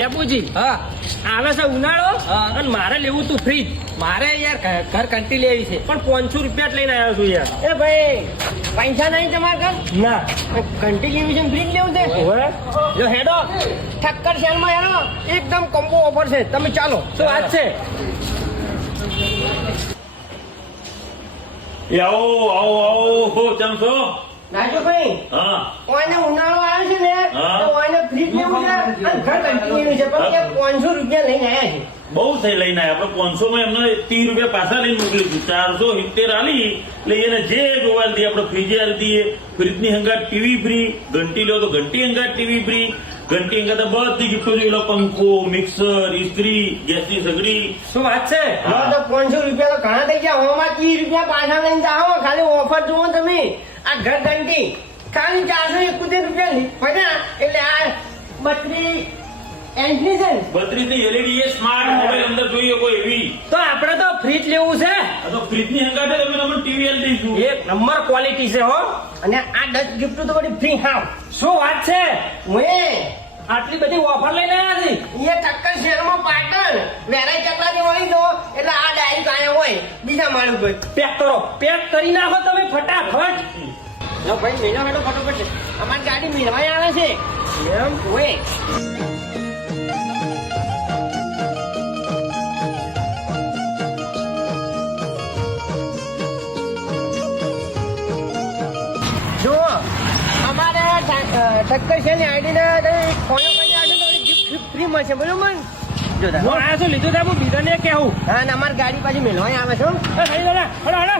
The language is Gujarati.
બાપુજી હા આવે છે ઉનાળો હા. અને મારે લેવું તું ફ્રીજ. મારે યાર ઘર કંટી લેવી છે પણ 500 રૂપિયા જ લઈને આવ્યો છું યાર. એ ભાઈ પૈસા નહીં તમારે ઘર ના ઘંટી જેવી છે ફ્રીજ લેવું છે હવે જો હેડો ઠક્કર શહેરમાં હેડો એકદમ કોમ્બો ઓફર છે તમે ચાલો શું વાત છે? આવો આવો આવો કેમ છો? રાજુભાઈ હા ઓને ઉનાળો આવે છે ને હા. તો ઓને ફ્રીજ લેવું છે અને ઘર ઘંટી લેવી છે પણ એ 500 રૂપિયા લઈને આવ્યા છે બહુ થઈ લઈને આવ્યા આપણે 500 માં એમને 30 રૂપિયા પાછા લઈને મોકલીશું 470 આલી એટલે એને જે જોવા દઈએ આપણે ફ્રીજે આલી દઈએ ફ્રીજની હંગાત ટીવી ફ્રી ઘંટી લો તો ઘંટી હંગાત ટીવી ફ્રી ઘંટી હંગાત બધી ગિફ્ટો જોઈ લો પંખો મિક્સર ઇસ્ત્રી ગેસની સગડી શું વાત છે? હા તો 500 રૂપિયા તો ઘણા થઈ ગયા હોમાં 30 રૂપિયા પાછા લઈને જાઓ ખાલી ઓફર જુઓ તમે આ ઘર ઘંટી ખાલી 471 રૂપિયા પડ્યા એટલે આ 32 એન્ટ્રી છે ને? 32 ની એલઈડી એ સ્માર્ટ મોબાઈલ અંદર જોઈએ કોઈ એવી તો આપણે તો ફ્રીજ લેવું છે. આ તો ફ્રીજની હંગાતે તમે તમને ટીવી આલી દઈશું એક નંબર ક્વોલિટી છે હો. અને આ 10 ગિફ્ટ તો બધી ફ્રી હાવ શું વાત છે? ઓએ આટલી બધી ઓફર લઈને આવ્યા છે. એ ટક્કર શહેરમાં પાટણ વેરાઈ ચકલાથી હોય તો એટલે આ ડાયરી કાયા હોય બીજા માળ ઉપર પેક કરો, પેક કરી નાખો તમે ફટાફટ. જો ભાઈ મેળા મેળો ફટોફટ છે અમારી ગાડી મેળવાઈ આવે છે એમ ઓએ જો અમારે ટક્કર શહેરની આઈડીને ફોલો કરી આવજો તો ગિફ્ટ ફ્રી મળશે બરોબર જો હું આયા છું લીધું છે, હું બીજાને કેવું. હા ને અમારી ગાડી પાછી મેળવાઈ આવે છે હો. એ ભાઈ દાદા, હળો હળો.